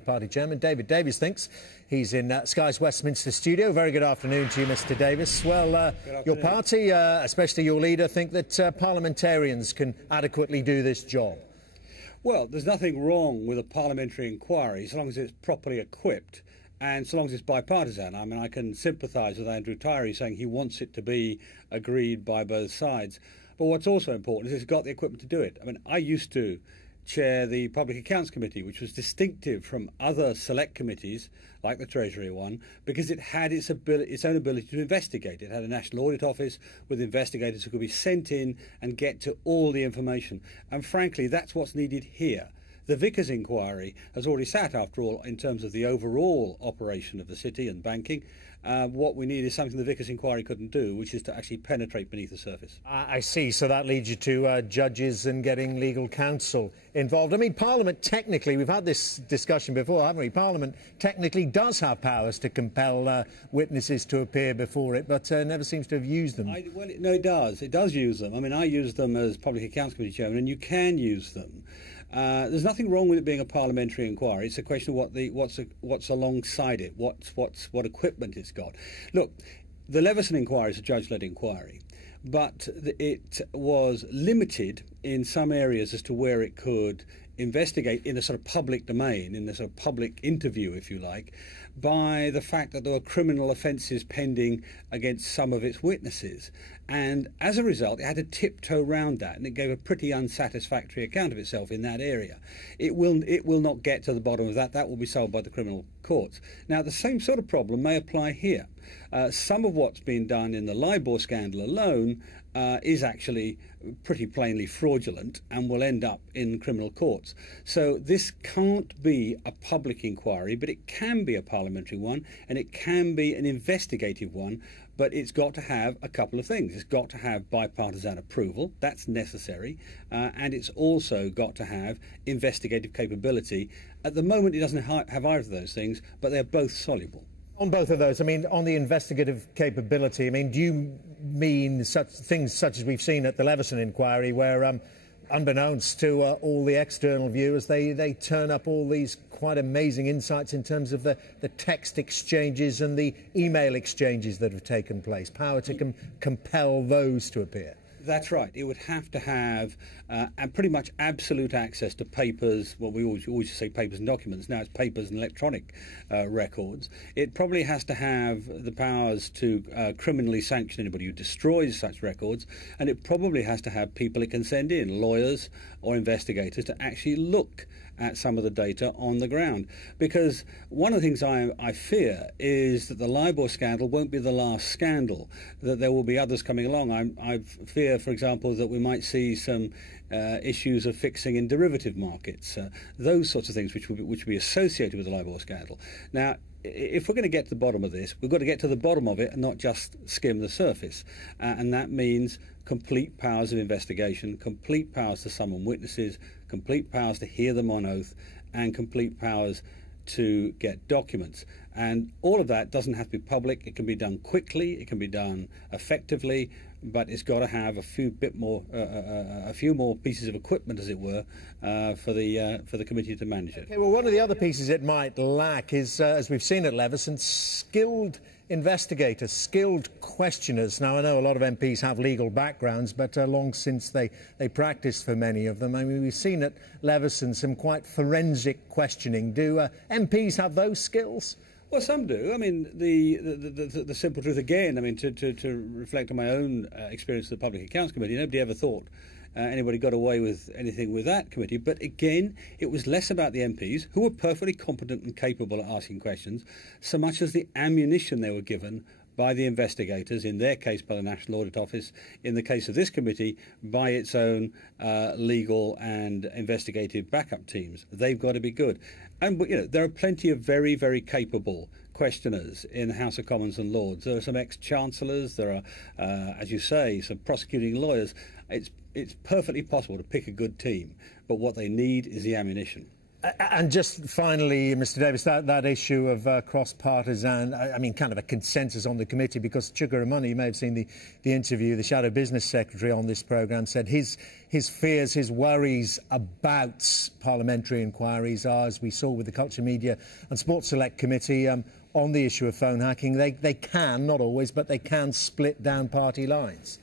Party Chairman David Davis thinks. He's in Sky's Westminster studio. Very good afternoon to you, Mr Davis. Well, your party, especially your leader, think that parliamentarians can adequately do this job. Well, there's nothing wrong with a parliamentary inquiry so long as it's properly equipped and so long as it's bipartisan. I mean, I can sympathise with Andrew Tyree saying he wants it to be agreed by both sides. But what's also important is it's got the equipment to do it. I mean, I used to chair the Public Accounts Committee, which was distinctive from other select committees, like the Treasury one, because it had its own ability to investigate. It had a National Audit Office with investigators who could be sent in and get to all the information. And frankly, that's what's needed here. The Vickers inquiry has already sat, after all, in terms of the overall operation of the city and banking. What we need is something the Vickers inquiry couldn't do, which is to actually penetrate beneath the surface. I see. So that leads you to judges and getting legal counsel involved. I mean, Parliament technically, we've had this discussion before, haven't we? Parliament technically does have powers to compel witnesses to appear before it, but never seems to have used them. No, it does. It does use them. I mean, I use them as Public Accounts Committee Chairman, and you can use them. There's nothing wrong with it being a parliamentary inquiry. It's a question of what's alongside it, what equipment it's got. Look, the Leveson inquiry is a judge-led inquiry, but it was limited in some areas as to where it could investigate in a sort of public domain, in a sort of public interview, if you like, by the fact that there were criminal offences pending against some of its witnesses. And as a result, it had to tiptoe around that, and it gave a pretty unsatisfactory account of itself in that area. It will not get to the bottom of that. That will be solved by the criminal courts. Now, the same sort of problem may apply here. Some of what's been done in the Libor scandal alone is actually pretty plainly fraudulent and will end up in criminal courts. So this can't be a public inquiry, but it can be a parliamentary one, and it can be an investigative one, but it's got to have a couple of things. It's got to have bipartisan approval, that's necessary, and it's also got to have investigative capability. At the moment it doesn't have either of those things, but they're both soluble. On both of those, I mean, on the investigative capability, I mean, do you mean such things such as we've seen at the Leveson inquiry, where, unbeknownst to all the external viewers, they turn up all these quite amazing insights in terms of the text exchanges and the email exchanges that have taken place, power to compel those to appear? That's right. It would have to have pretty much absolute access to papers. Well, we always say papers and documents. Now it's papers and electronic records. It probably has to have the powers to criminally sanction anybody who destroys such records. And it probably has to have people it can send in, lawyers or investigators, to actually look at some of the data on the ground. Because one of the things I fear is that the Libor scandal won't be the last scandal, that there will be others coming along. I fear, for example, that we might see some issues of fixing in derivative markets, those sorts of things which will be associated with the Libor scandal. Now, if we're going to get to the bottom of this, we've got to get to the bottom of it and not just skim the surface. And that means complete powers of investigation, complete powers to summon witnesses, complete powers to hear them on oath, and complete powers to get documents. And all of that doesn't have to be public. It can be done quickly, it can be done effectively, but it's got to have a few more pieces of equipment, as it were, for the committee to manage it. Okay, well, one of the other pieces it might lack is, as we've seen at Leveson, skilled investigators, skilled questioners. Now, I know a lot of MPs have legal backgrounds, but long since they practiced for many of them. I mean, we've seen at Leveson some quite forensic questioning. Do MPs have those skills? Well, some do. I mean, the simple truth again, I mean, to reflect on my own experience of the Public Accounts Committee, nobody ever thought anybody got away with anything with that committee. But again, it was less about the MPs, who were perfectly competent and capable at asking questions, so much as the ammunition they were given by the investigators, in their case by the National Audit Office, in the case of this committee by its own legal and investigative backup teams. They've got to be good. And you know, there are plenty of very, very capable questioners in the House of Commons and Lords. There are some ex-chancellors, there are, as you say, some prosecuting lawyers. It's perfectly possible to pick a good team, but what they need is the ammunition. And just finally, Mr Davis, that issue of cross-partisan, I mean, kind of a consensus on the committee, because Chukwuemeka, you may have seen the interview, the Shadow Business Secretary on this programme said his fears, his worries about parliamentary inquiries are, as we saw with the Culture, Media and Sports Select Committee, on the issue of phone hacking, they can, not always, but they can split down party lines.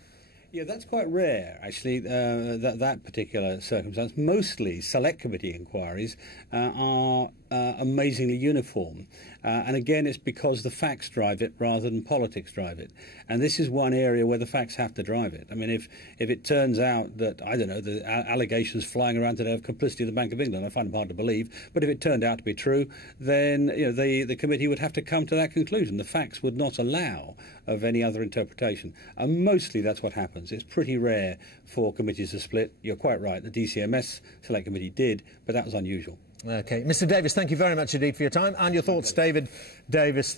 Yeah, that's quite rare, actually, that particular circumstance. Mostly select committee inquiries are amazingly uniform. And again, it's because the facts drive it rather than politics drive it. And this is one area where the facts have to drive it. I mean, if it turns out that, I don't know, the allegations flying around today of complicity of the Bank of England, I find them hard to believe, but if it turned out to be true, then the committee would have to come to that conclusion. The facts would not allow of any other interpretation. And mostly that's what happens. It's pretty rare for committees to split. You're quite right. The DCMS Select Committee did, but that was unusual. OK. Mr Davis, thank you very much indeed for your time and your thoughts. David Davis.